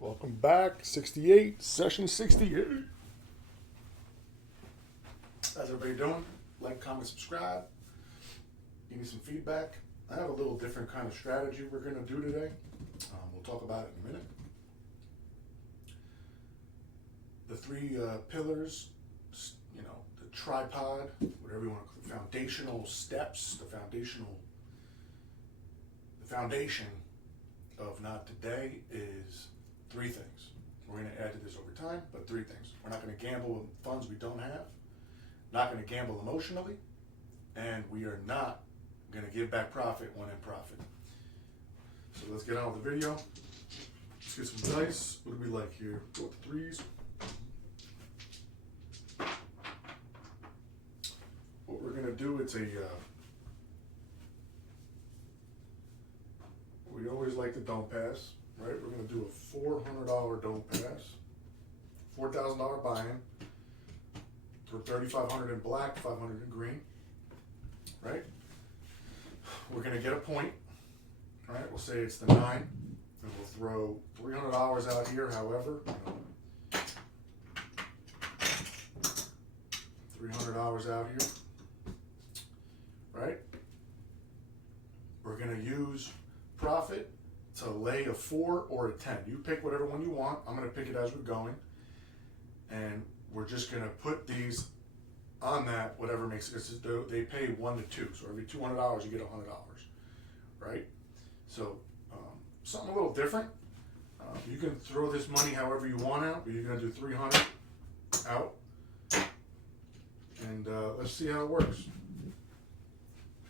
Welcome back, 68, session 68. How's everybody doing? Like, comment, subscribe. Give me some feedback. I have a little different kind of strategy we're going to do today. We'll talk about it in a minute. The three pillars, the tripod, whatever you want to call it, foundational steps, the foundation of Not Today is three things. We're going to add to this over time, but three things. We're not going to gamble with funds we don't have, not going to gamble emotionally, and we are not going to give back profit when in profit. So let's get on with the video. Let's get some dice. What do we like here? Go with the threes. What we're going to do, it's we always like the don't pass, right? We're going to do a $400 don't pass, $4,000 buy-in for $3,500 in black, $500 in green, right? We're going to get a point, right? We'll say it's the 9, and we'll throw $300 out here. However, $300 out here, right? We're going to use profit to lay a 4 or a 10. You pick whatever one you want. I'm going to pick it as we're going. And we're just going to put these on that, whatever makes it. They pay 1 to 2. So every $200, you get $100, right? So something a little different. You can throw this money however you want out, but you're going to do 300 out. And let's see how it works.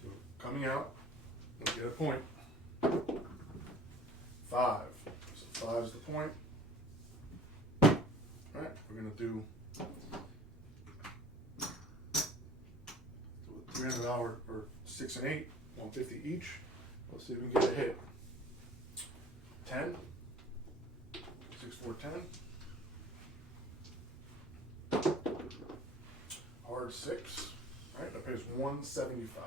So coming out, we'll get a point. 5. So 5 is the point. All right, we're going to do a $300 or 6 and 8, 150 each. Let's see if we can get a hit. 10. 6, 4, 10. Hard 6. All right, that pays 175.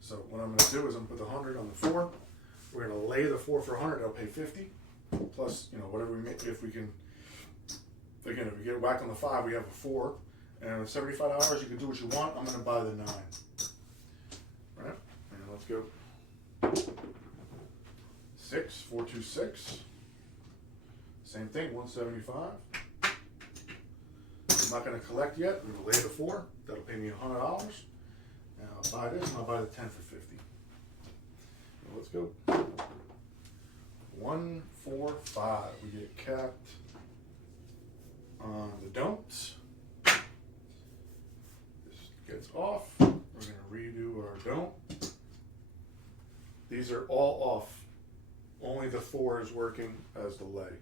So what I'm going to do is I'm going to put the 100 on the 4. We're going to lay the 4 for 100. I'll pay 50 plus, whatever we make. If we can, again, if we get whacked on the 5, we have a 4. And with $75, you can do what you want. I'm going to buy the 9. Right? And let's go. 6, 4, 2, 6. Same thing, 175. I'm not going to collect yet. We're going to lay the 4. That'll pay me $100. And I'll buy this, and I'll buy the 10 for 50. So let's go. 1, 4, 5. We get capped on the don'ts. This gets off. We're going to redo our don't. These are all off. Only the 4 is working as the lay.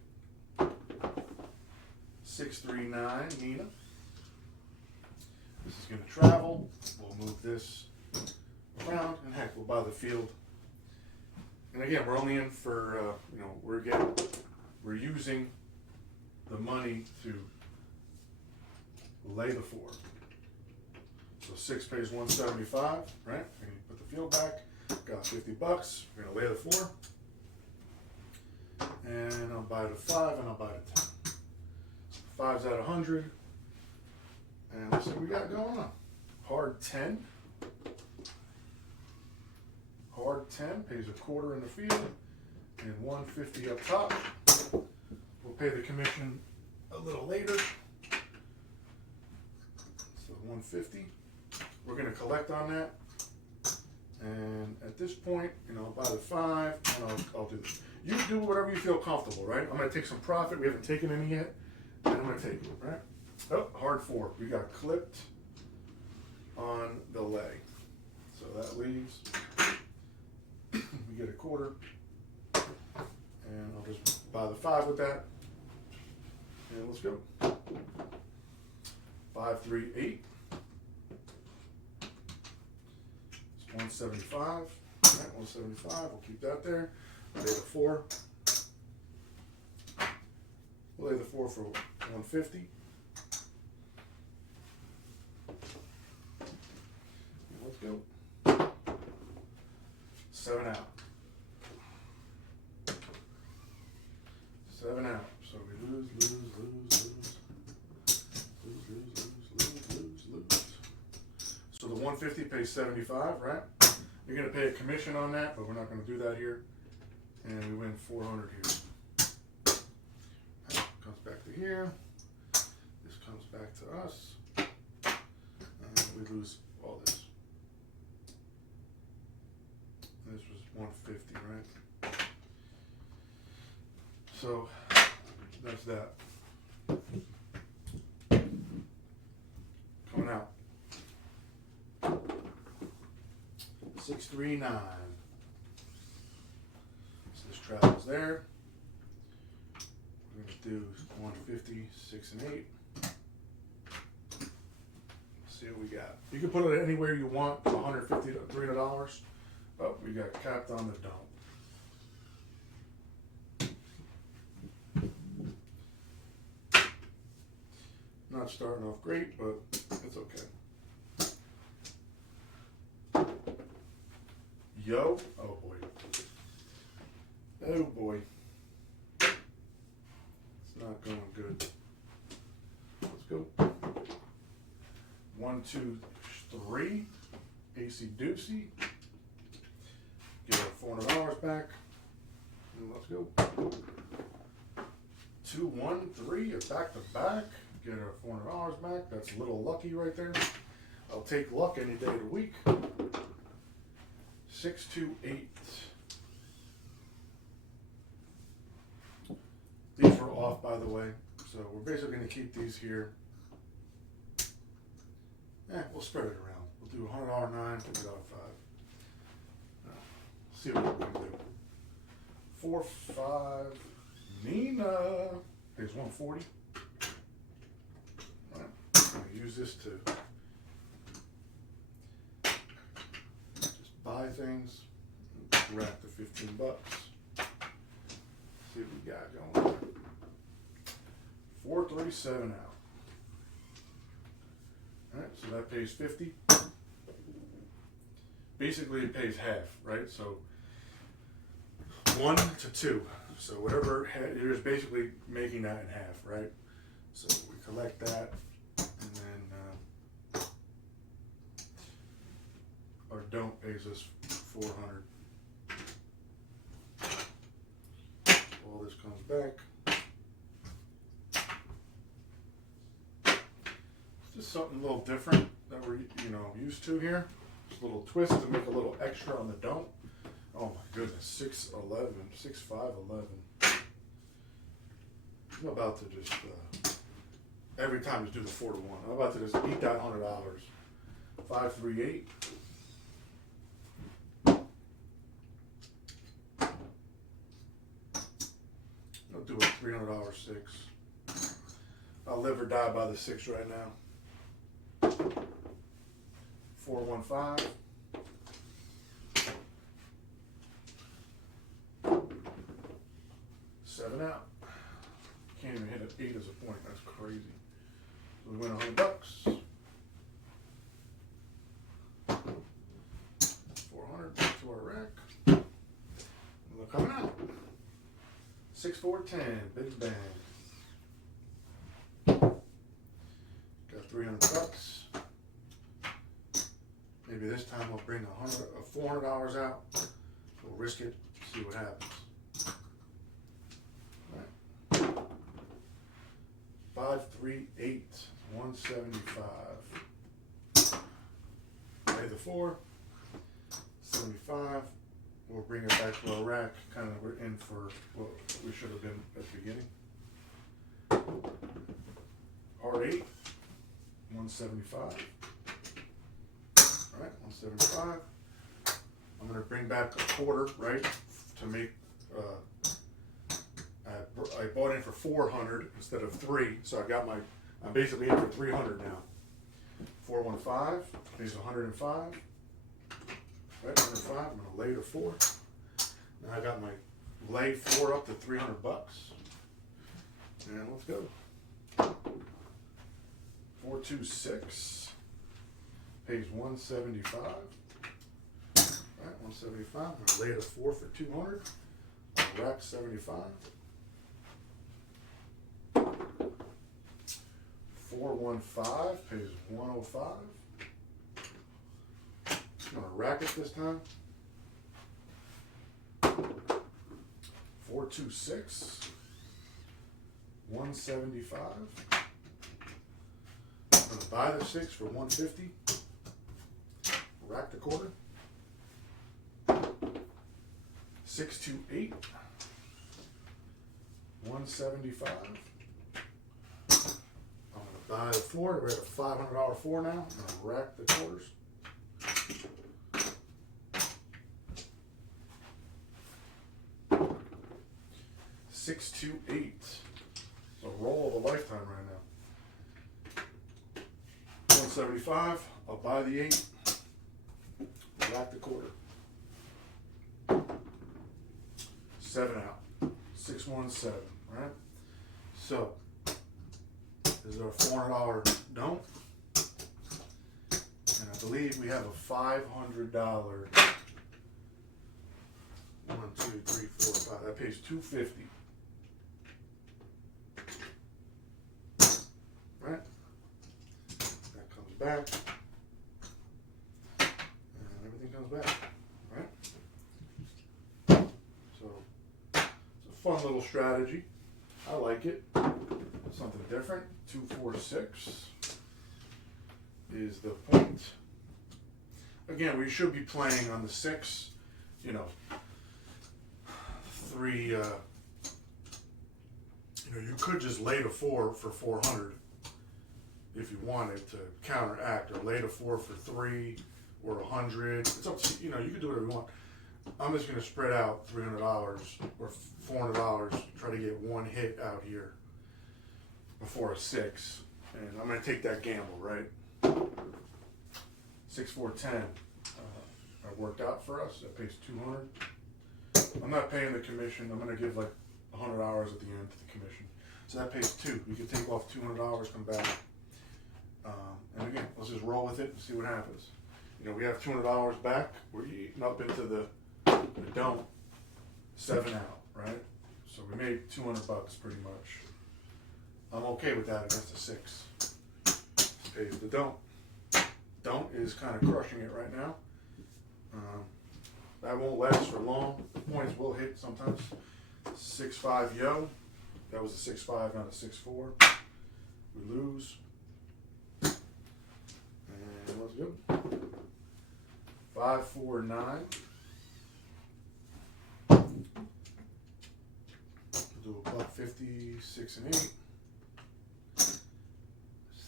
6, 3, 9, Nina. This is going to travel. We'll move this around, and heck, we'll buy the field. And again, we're only in for, we're using the money to lay the 4. So 6 pays 175, right? And you put the field back. Got $50. We're going to lay the 4. And I'll buy the 5, and I'll buy the 10. 5's at 100. And let's see what we got going on. Hard 10. Hard 10 pays a quarter in the field and 150 up top. We'll pay the commission a little later. So 150. We're going to collect on that. And at this point, I'll buy the 5 and I'll do this. You do whatever you feel comfortable, right? I'm going to take some profit. We haven't taken any yet. And I'm going to take it, right? Oh, hard 4. We got clipped on the lay. So that leaves, we get a quarter. And I'll just buy the 5 with that. And let's go. 5, 3, 8. It's 175. All right, 175. We'll keep that there. Lay the 4. We'll lay the 4 for 150. Let's go. 7 out. pay $75, right? You're gonna pay a commission on that, but we're not gonna do that here. And we win 400 here. That comes back to here. This comes back to us. And we lose all this. This was 150, right? So that's that. Coming out. 639. So this travels there. We're going to do 150, 6 and 8. Let's see what we got. You can put it anywhere you want, $150 to $300. But we got capped on the dome. Not starting off great, but it's okay. Yo, oh boy. Oh boy. It's not going good. Let's go. 1, 2, 3. AC Doocy. Get our $400 back. And let's go. 2, 1, 3. You're back to back. Get our $400 back. That's a little lucky right there. I'll take luck any day of the week. 6, 2, 8. These were off, by the way. So we're basically going to keep these here. We'll spread it around. We'll do $100 9, $50 5. See what we can do. 4, 5. Nina. There's 140. All right. I'm going to use this to just buy things. Rack the $15. See what we got going. 437 out. All right, so that pays 50. Basically, it pays half, right? So 1 to 2. So whatever you're just basically making that in half, right? So we collect that, and then our don't pays us 400. All this comes back. It's just something a little different that we're used to here. Just a little twist to make a little extra on the don't. Oh my goodness, 611, 6511. I'm about to just every time just do the 4 to 1. I'm about to just eat that $100. 538. I'll do a $300 6. I'll live or die by the 6 right now. 415. $7 out. Can't even hit an 8 as a point. That's crazy. So we win $100. 400 to our rack. We're coming out. 6, 4, 10. Big bang. Got $300. Maybe this time we'll bring $400 out. We'll risk it. See what happens. 538, 175. Pay the 4, 75. We'll bring it back to our rack. Kind of, we're in for what we should have been at the beginning. R8, 175. All right, 175. I'm going to bring back a quarter, right, to make. I bought in for 400 instead of 3, so I'm basically in for 300 now. 415 is 105. Right, 105. I'm gonna lay the 4. Now I got my lay 4 up to $300. And let's go. 426 pays 175. Right, 175. I'm gonna lay the 4 for 200. I'll rack 75. 415 pays 105. I'm gonna rack it this time. 426, 175. I'm gonna buy the 6 for 150. Rack the quarter. 628, 175. I'm gonna buy the 4. We're at a $500 4 now. I'm gonna rack the quarters. 628. The roll of a lifetime right now. 175. I'll buy the 8. Rack the quarter. 7 out. 617. Right. So this is our $400 don't. And I believe we have a $500. 1, 2, 3, 4, 5. That pays $250. Right? That comes back. And everything comes back. Right? So it's a fun little strategy. I like it. Something different. 246 is the point. Again, we should be playing on the 6, you know, 3, you know, you could just lay the 4 for 400 if you wanted to counteract, or lay the 4 for 3 or 100. It's up to you. You know, you can do whatever you want. I'm just going to spread out $300 or $400, try to get one hit out here before a 6, and I'm going to take that gamble, right? 6, 4, 10. It worked out for us. That pays $200. I'm not paying the commission. I'm going to give like $100 at the end to the commission. So that pays $2. We can take off $200, come back. And again, let's just roll with it and see what happens. You know, we have $200 back. We're eating up into the don't. 7 out, right? So we made $200 pretty much. I'm okay with that against a 6. This pays the don't. Don't is kind of crushing it right now. That won't last for long. The points will hit sometimes. 6-5 yo. That was a 6-5, not a 6-4. We lose. And let's go. 5-4-9. Do a $1.50, 6 and 8.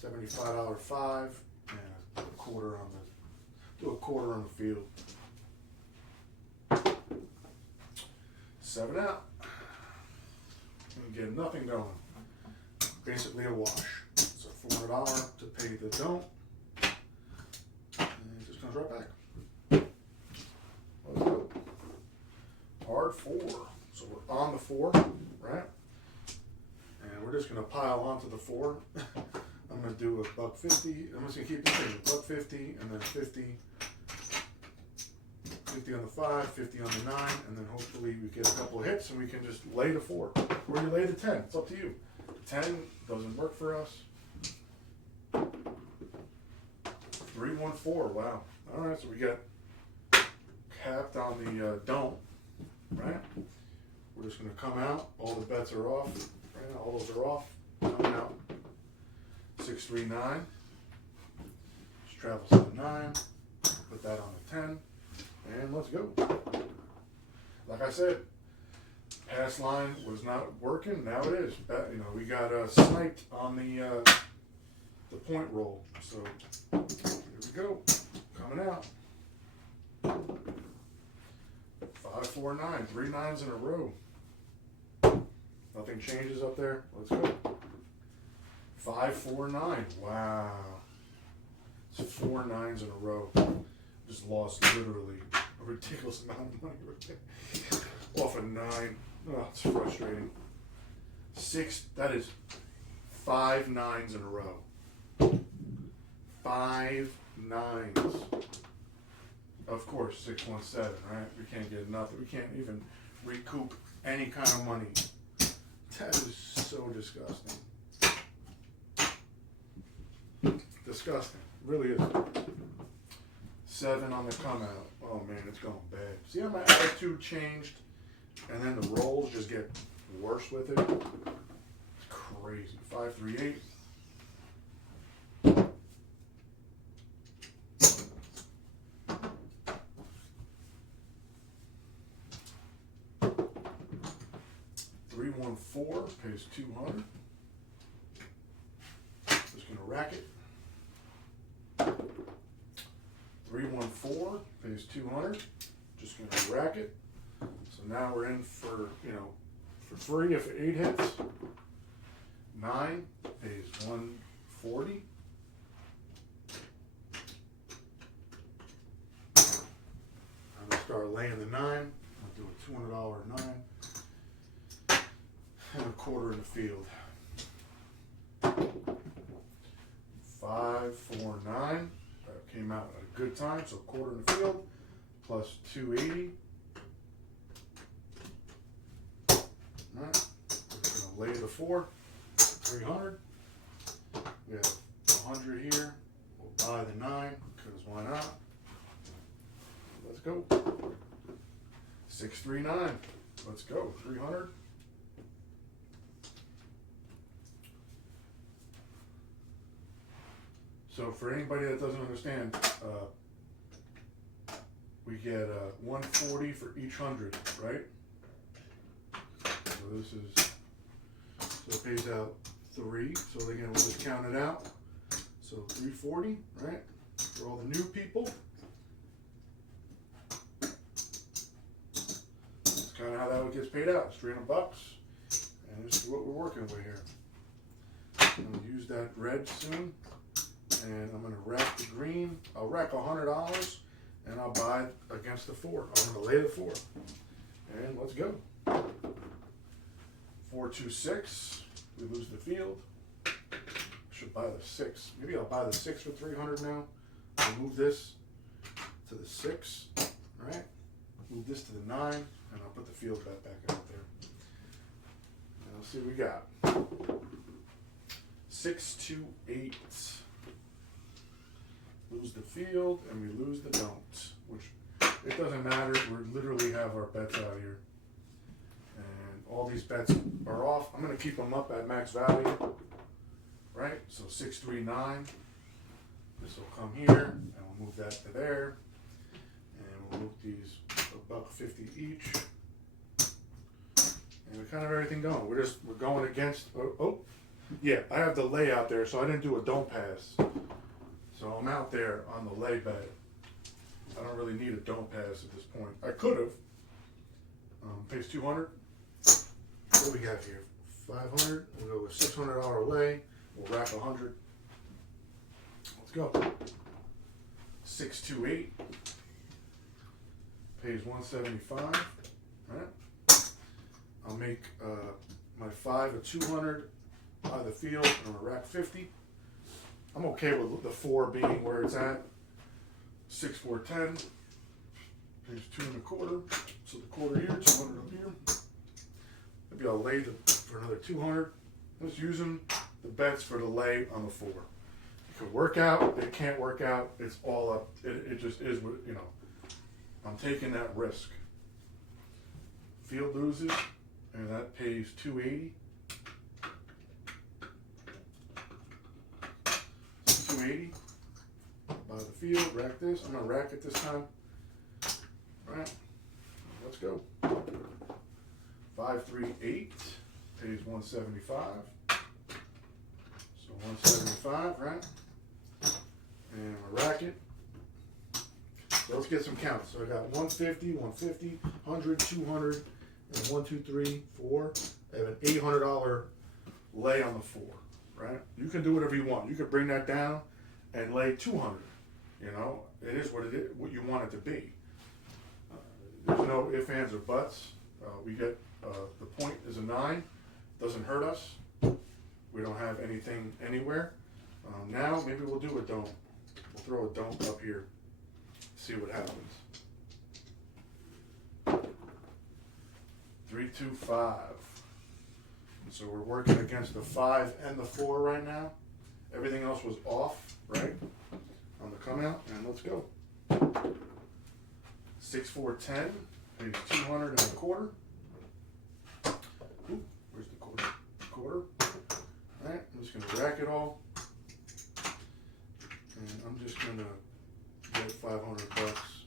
$75 5, and a quarter on the. Do a quarter on the field. 7 out. And get nothing going. Basically a wash. So $400 to pay the don't. And it just comes right back. Let's go. Hard 4. So we're on the 4, right? And we're just going to pile onto the 4. I'm going to do a $1.50. I'm just going to keep this thing. $1.50 and then 50. 50 on the 5, 50 on the 9, and then hopefully we get a couple of hits and we can just lay the 4. Or you lay the 10. It's up to you. 10 doesn't work for us. 3-1-4. Wow. All right, so we got capped on the don't, right? We're just going to come out. All the bets are off. Right now, all those are off. Coming out. 6-3-9. Just travels to the 9. Put that on the 10. And let's go. Like I said, pass line was not working. Now it is. You know, we got sniped on the point roll. So here we go. Coming out. 5-4-9. 3 9s in a row. Nothing changes up there. Let's go. 5-4-9. Wow. It's 4 9s in a row. Just lost literally a ridiculous amount of money right there. Off a 9. Oh, it's frustrating. 6, that is 5 9s in a row. 5 9s. Of course, 6-1-7, right? We can't get nothing. We can't even recoup any kind of money. That is so disgusting. Disgusting. Really is. 7 on the come out. Oh man, it's going bad. See how my attitude changed? And then the rolls just get worse with it. It's crazy. 5, 3, 8. Three, 1, 4 pays 200. Just gonna rack it. 3, 1, 4 pays 200. Just gonna rack it. So now we're in for, for free if 8 hits. 9 pays 140. I'm gonna start laying the 9. I'll do a $200 9 and a quarter in the field. 5, 4, 9. That came out at a good time, so quarter in the field plus 280. Alright, we're just gonna lay the 4, 300. We have 100 here. We'll buy the 9, because why not? Let's go. 6, 3, 9. Let's go. 300. So for anybody that doesn't understand, we get 140 for each 100, right? So this is, so it pays out 3. So again, we'll just count it out. So 340, right? For all the new people. That's kind of how that one gets paid out. It's $300, and this is what we're working with here. I'm gonna use that red soon. And I'm going to rack the green. I'll rack $100 and I'll buy against the 4. I'm going to lay the 4. And let's go. 4, 2, 6. We lose the field. I should buy the 6. Maybe I'll buy the 6 for 300 now. I'll move this to the 6. Right? Move this to the 9. And I'll put the field bet back out there. And let's see what we got. 6, 2, 8. Lose the field, and we lose the don't, which it doesn't matter. We literally have our bets out here. And all these bets are off. I'm going to keep them up at max value, right? So 6, 3, 9. This will come here, and we'll move that to there. And we'll move these $1.50 each. And we kind of have everything going. We're going against, yeah, I have the lay out there, so I didn't do a don't pass. So I'm out there on the lay bet. I don't really need a don't pass at this point. I could have. Pays 200. What do we got here? 500. We'll go with $600 lay. We'll rack 100. Let's go. 6, 2, 8. Pays 175. Right. I'll make my 5 a 200 by the field, and I'm gonna rack 50. I'm okay with the 4 being where it's at. 6, 4, 10. Pays 2 1/4. So the quarter here, 200 up here. Maybe I'll lay for another 200. Just using the bets for the lay on the 4. It could work out. It can't work out. It's all up. It just is what, I'm taking that risk. Field loses, and that pays 280. 280. By the field, rack this. I'm gonna rack it this time. Right. Let's go. 5, 3, 8 pays 175. So 175, right? And I rack it. So let's get some counts. So I got 150, 150, 100, 200, and 1, 2, 3, 4. I have an $800 lay on the 4. Right? You can do whatever you want. You can bring that down and lay 200. It is what it is, what you want it to be. There's no ifs, ands, or buts. We get the point is a 9. Doesn't hurt us. We don't have anything anywhere. Now maybe we'll do a don't. We'll throw a don't up here. See what happens. 3, 2, 5. So we're working against the 5 and the 4 right now. Everything else was off, right? On the come out, and let's go. 6, 4, 10, pays 200 and a quarter. Ooh, where's the quarter? Quarter. Alright, I'm just gonna rack it all. And I'm just gonna get 500 bucks.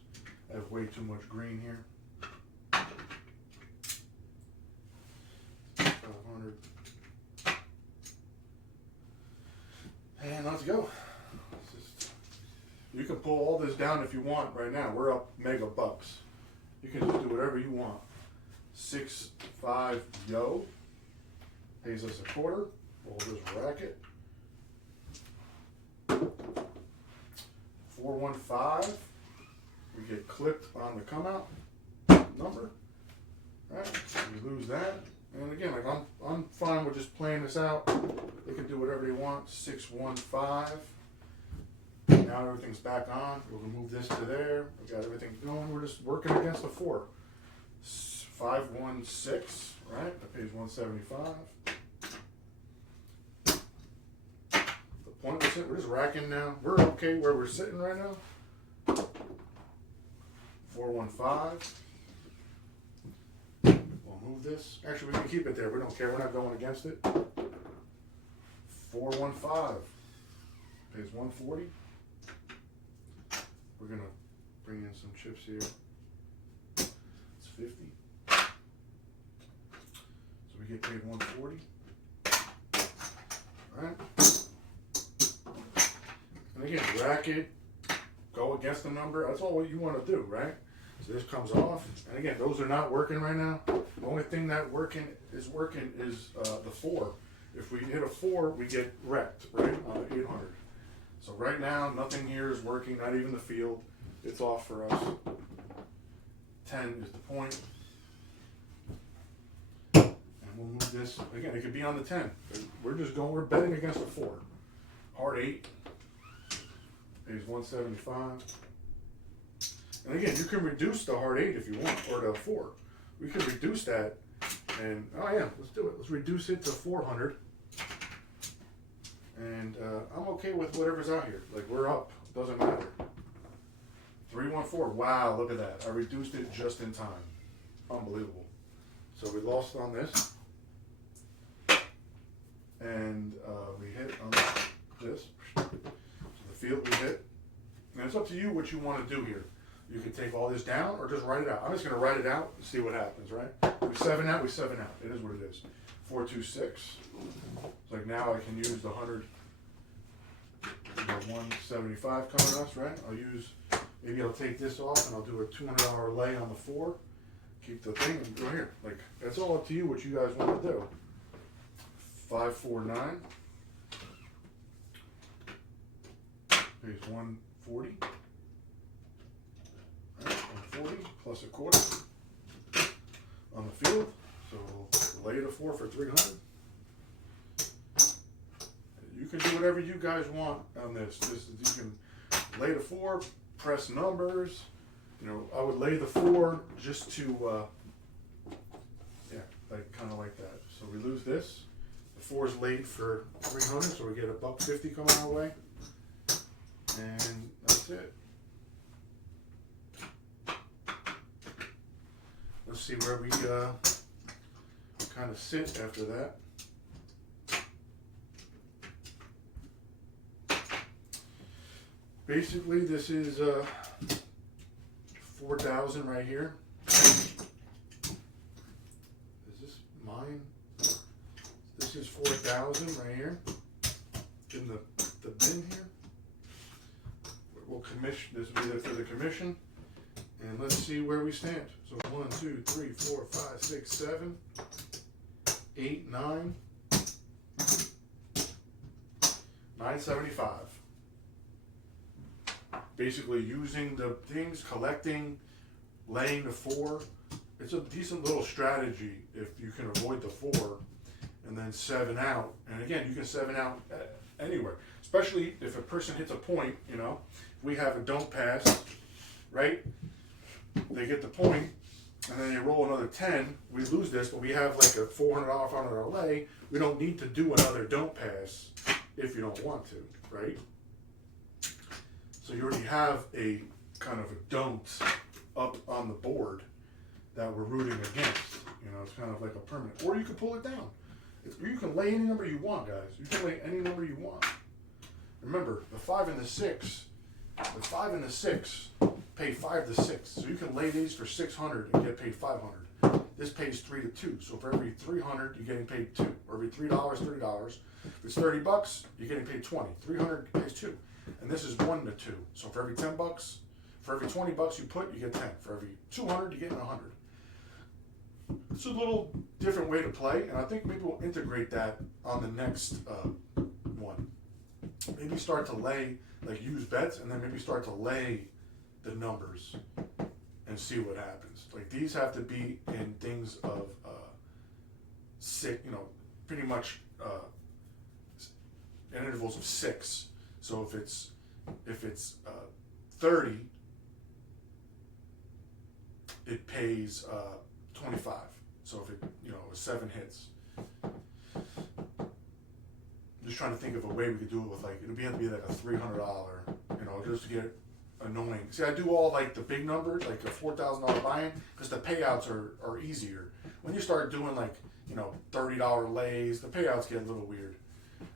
I have way too much green here. 500. And let's go. You can pull all this down if you want right now. We're up mega bucks. You can just do whatever you want. 6, 5, yo. Pays us a quarter. We'll just rack it. 4, 1, 5. We get clipped on the come out number. Right? We lose that. And again, like I'm fine with just playing this out. They can do whatever they want. 6, 1, 5. Now everything's back on. We'll remove this to there. We got everything going. We're just working against the 4. 5, 1, 6. Right? That pays 175. The point we're just racking now. We're okay where we're sitting right now. 4, 1, 5. We'll move this. Actually, we can keep it there. We don't care. We're not going against it. 4, 1, 5. Pays 140. We're going to bring in some chips here. It's 50. So we get paid 140. Alright. And again, rack it. Go against the number. That's all what you want to do, right? So this comes off. And again, those are not working right now. The only thing that is the 4. If we hit a 4, we get wrecked, right? 800. So right now, nothing here is working, not even the field. It's off for us. 10 is the point. And we'll move this. Again, it could be on the 10. We're betting against a 4. Hard 8. Pays 175. And again, you can reduce the hard 8 if you want, or the 4. We can reduce that. And, oh yeah, let's do it. Let's reduce it to 400. And I'm okay with whatever's out here. Like, we're up. Doesn't matter. 314. Wow, look at that. I reduced it just in time. Unbelievable. So we lost on this. And we hit on this. So the field we hit. And it's up to you what you want to do here. You can take all this down or just write it out. I'm just going to write it out and see what happens, right? We 7 out, we 7 out. It is what it is. 4, 2, 6. It's like now I can use the 100. We got 175 coming at us, right? Maybe I'll take this off and I'll do a $200 lay on the 4. Keep the thing and go here. Like, that's all up to you what you guys want to do. 5, 4, 9. Pays 140. Right, 140 plus a quarter on the field. So we'll lay the 4 for 300. You can do whatever you guys want on this. You can lay the 4, press numbers. You know, I would lay the 4 just to, kind of like that. So we lose this. The 4 is laid for 300, so we get a $150 coming our way. And that's it. Let's see where we kind of sit after that. Basically, this is 4,000 right here. Is this mine? This is 4,000 right here in the bin here. We'll commission. This will be there for the commission, and let's see where we stand. So 1, 2, 3, 4, 5, 6, 7, 8, 9, 975. Basically using the things, collecting, laying the 4. It's a decent little strategy if you can avoid the 4 and then 7 out. And again, you can 7 out anywhere, especially if a person hits a point, you know. We have a don't pass, right? They get the point, and then they roll another 10. We lose this, but we have like a $400, $500 lay. We don't need to do another don't pass if you don't want to, right? So you already have a kind of a don't up on the board that we're rooting against. You know, it's kind of like a permanent. Or you can pull it down. You can lay any number you want, guys. You can lay any number you want. Remember, the 5 and the 6 pay 5 to 6. So you can lay these for 600 and get paid 500. This pays 3 to 2. So for every 300, you're getting paid 2. Or every $3, $30. If it's $30, you're getting paid 20. 300 pays 2. And this is 1 to 2. So for every $10, for every $20 you put, you get 10. For every 200, you get 100. It's a little different way to play, and I think maybe we'll integrate that on the next one. Maybe start to lay, like use bets, and then maybe start to lay the numbers and see what happens. Like these have to be in things of six, pretty much in intervals of 6. So if it's 30, it pays 25. So if it, 7 hits. I'm just trying to think of a way we could do it with like, it'd have to be like a $300, just to get annoying. See, I do all like the big numbers, like a $4,000 buy-in, because the payouts are easier. When you start doing like, $30 lays, the payouts get a little weird.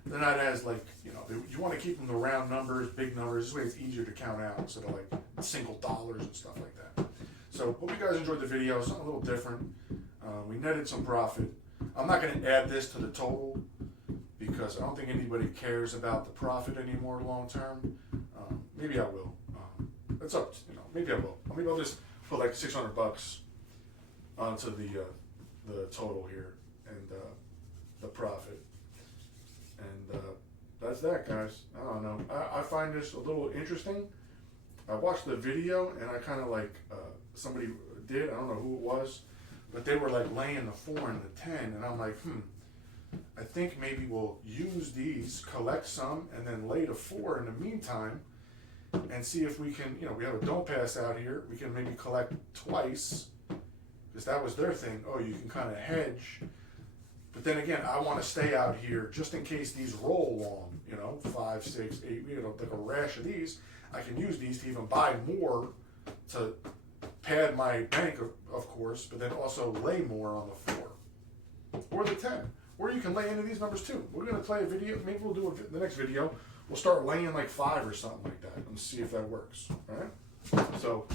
They're not as like, you want to keep them to round numbers, big numbers. This way it's easier to count out instead of like single dollars and stuff like that. So hope you guys enjoyed the video, something a little different. We netted some profit. I'm not going to add this to the total because I don't think anybody cares about the profit anymore long term. Maybe I will. It's up, maybe I will. Maybe I'll just put like $600 onto the total here and the profit. And that's that, guys. I don't know. I find this a little interesting. I watched the video and I kind of like somebody did. I don't know who it was, but they were like laying the 4 and the 10, and I'm like, I think maybe we'll use these, collect some, and then lay the 4 in the meantime, and see if we can. We have a don't pass out here. We can maybe collect twice, because that was their thing. Oh, you can kind of hedge. But then again, I want to stay out here just in case these roll long, 5, 6, 8, like a rash of these. I can use these to even buy more to pad my bank, of course, but then also lay more on the 4 or the 10. Or you can lay into these numbers too. We're going to play a video. Maybe we'll do the next video. We'll start laying like 5 or something like that and see if that works. All right? So,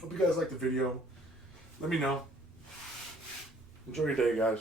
hope you guys liked the video. Let me know. Enjoy your day, guys.